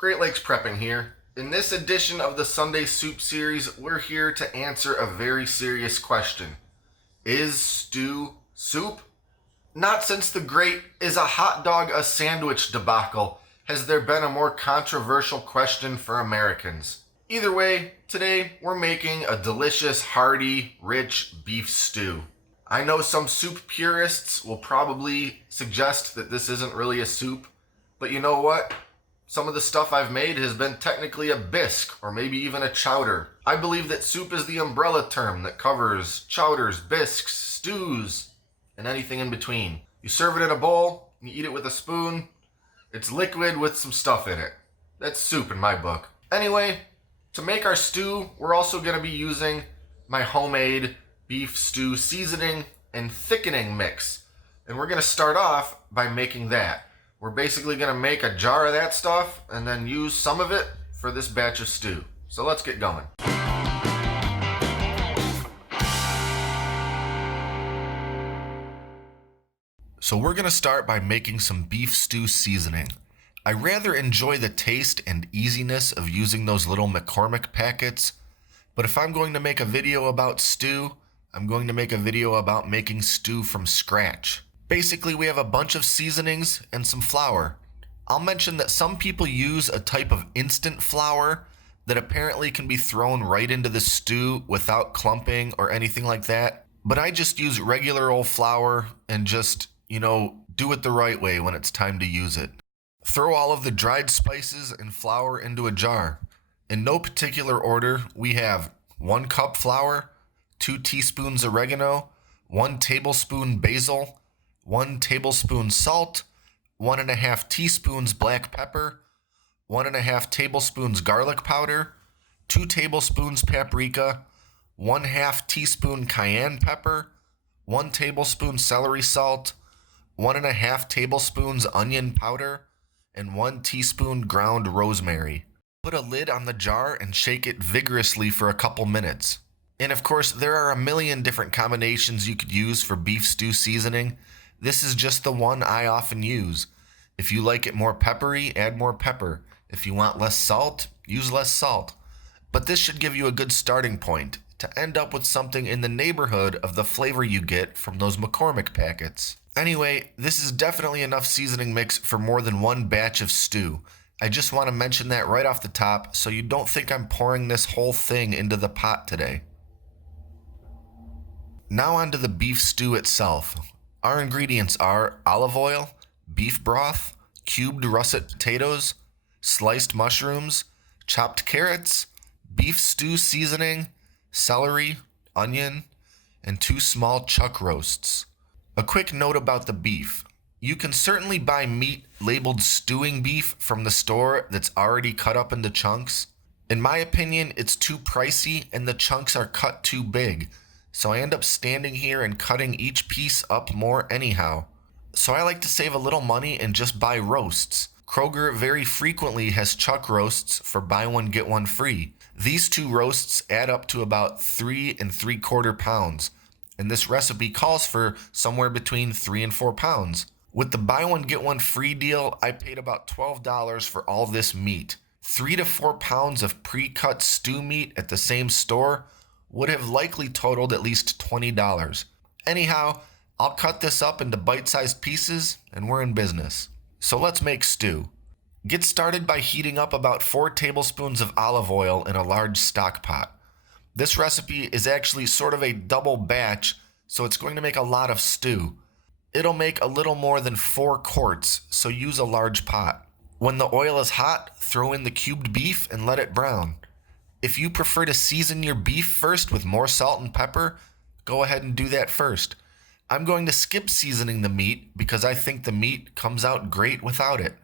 Great Lakes Prepping here. In this edition of the Sunday Soup series, we're here to answer a very serious question. Is stew soup? Not since the great "is a hot dog a sandwich" debacle has there been a more controversial question for Americans. Either way, today we're making a delicious, hearty, rich beef stew. I know some soup purists will probably suggest that this isn't really a soup, but you know what? Some of the stuff I've made has been technically a bisque or maybe even a chowder. I believe that soup is the umbrella term that covers chowders, bisques, stews, and anything in between. You serve it in a bowl, you eat it with a spoon, it's liquid with some stuff in it. That's soup in my book. Anyway, to make our stew, we're also going to be using my homemade beef stew seasoning and thickening mix. And we're going to start off by making that. We're basically going to make a jar of that stuff and then use some of it for this batch of stew. So let's get going. So we're going to start by making some beef stew seasoning. I rather enjoy the taste and easiness of using those little McCormick packets, but if I'm going to make a video about stew, I'm going to make a video about making stew from scratch. Basically, we have a bunch of seasonings and some flour. I'll mention that some people use a type of instant flour that apparently can be thrown right into the stew without clumping or anything like that. But I just use regular old flour and just, do it the right way when it's time to use it. Throw all of the dried spices and flour into a jar. In no particular order, we have 1 cup flour, 2 teaspoons oregano, 1 tablespoon basil, 1 tablespoon salt, 1.5 teaspoons black pepper, 1.5 tablespoons garlic powder, 2 tablespoons paprika, 1/2 teaspoon cayenne pepper, 1 tablespoon celery salt, 1.5 tablespoons onion powder, and 1 teaspoon ground rosemary. Put a lid on the jar and shake it vigorously for a couple minutes. And of course, there are a million different combinations you could use for beef stew seasoning. This is just the one I often use. If you like it more peppery, add more pepper. If you want less salt, use less salt. But this should give you a good starting point to end up with something in the neighborhood of the flavor you get from those McCormick packets. Anyway, this is definitely enough seasoning mix for more than one batch of stew. I just want to mention that right off the top so you don't think I'm pouring this whole thing into the pot today. Now onto the beef stew itself. Our ingredients are olive oil, beef broth, cubed russet potatoes, sliced mushrooms, chopped carrots, beef stew seasoning, celery, onion, and 2 small chuck roasts. A quick note about the beef. You can certainly buy meat labeled stewing beef from the store that's already cut up into chunks. In my opinion, it's too pricey and the chunks are cut too big. So I end up standing here and cutting each piece up more anyhow. So I like to save a little money and just buy roasts. Kroger very frequently has chuck roasts for buy one get one free. These 2 roasts add up to about 3 3/4 pounds, and this recipe calls for somewhere between 3 and 4 pounds. With the buy one get one free deal, I paid about $12 for all this meat. 3 to 4 pounds of pre-cut stew meat at the same store would have likely totaled at least $20. Anyhow, I'll cut this up into bite-sized pieces and we're in business. So let's make stew. Get started by heating up about 4 tablespoons of olive oil in a large stock pot. This recipe is actually sort of a double batch, so it's going to make a lot of stew. It'll make a little more than 4 quarts, so use a large pot. When the oil is hot, throw in the cubed beef and let it brown. If you prefer to season your beef first with more salt and pepper, go ahead and do that first. I'm going to skip seasoning the meat because I think the meat comes out great without it.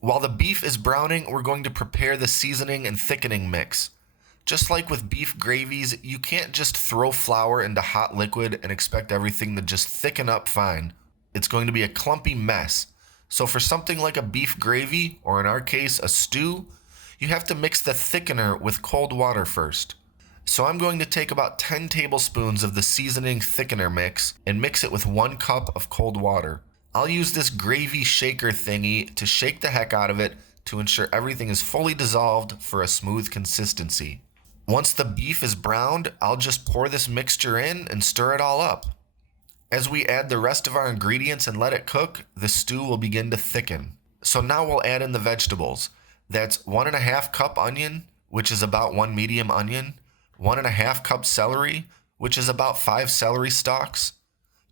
While the beef is browning, we're going to prepare the seasoning and thickening mix. Just like with beef gravies, you can't just throw flour into hot liquid and expect everything to just thicken up fine. It's going to be a clumpy mess. So for something like a beef gravy, or in our case, a stew, you have to mix the thickener with cold water first. So I'm going to take about 10 tablespoons of the seasoning thickener mix and mix it with 1 cup of cold water. I'll use this gravy shaker thingy to shake the heck out of it to ensure everything is fully dissolved for a smooth consistency. Once the beef is browned, I'll just pour this mixture in and stir it all up. As we add the rest of our ingredients and let it cook, the stew will begin to thicken. So now we'll add in the vegetables. That's 1.5 cup onion, which is about 1 medium onion, 1.5 cup celery, which is about 5 celery stalks,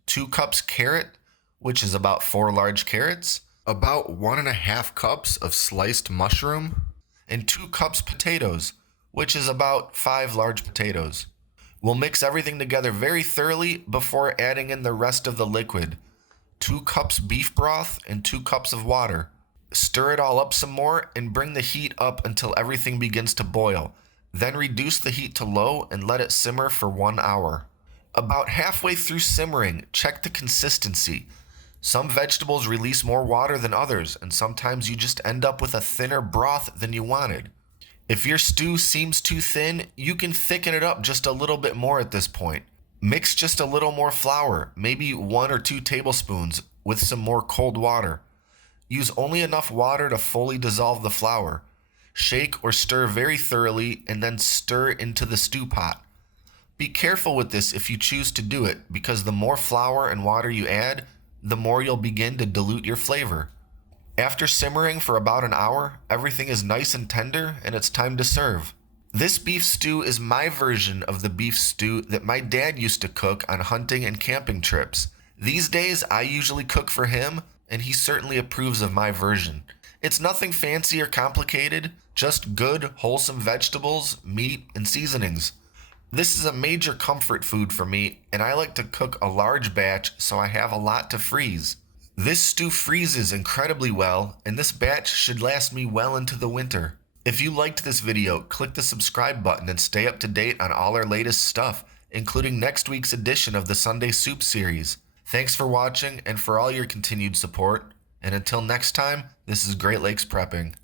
2 cups carrot, which is about 4 large carrots, about 1.5 cups of sliced mushroom, and 2 cups potatoes, which is about 5 large potatoes. We'll mix everything together very thoroughly before adding in the rest of the liquid. 2 cups beef broth and 2 cups of water. Stir it all up some more and bring the heat up until everything begins to boil. Then reduce the heat to low and let it simmer for 1 hour. About halfway through simmering, check the consistency. Some vegetables release more water than others, and sometimes you just end up with a thinner broth than you wanted. If your stew seems too thin, you can thicken it up just a little bit more at this point. Mix just a little more flour, maybe 1 or 2 tablespoons, with some more cold water. Use only enough water to fully dissolve the flour. Shake or stir very thoroughly and then stir into the stew pot. Be careful with this if you choose to do it, because the more flour and water you add, the more you'll begin to dilute your flavor. After simmering for about an hour, everything is nice and tender and it's time to serve. This beef stew is my version of the beef stew that my dad used to cook on hunting and camping trips. These days, I usually cook for him, and he certainly approves of my version. It's nothing fancy or complicated, just good, wholesome vegetables, meat, and seasonings. This is a major comfort food for me, and I like to cook a large batch so I have a lot to freeze. This stew freezes incredibly well, and this batch should last me well into the winter. If you liked this video, click the subscribe button and stay up to date on all our latest stuff, including next week's edition of the Sunday Soup series. Thanks for watching and for all your continued support, and until next time, this is Great Lakes Prepping.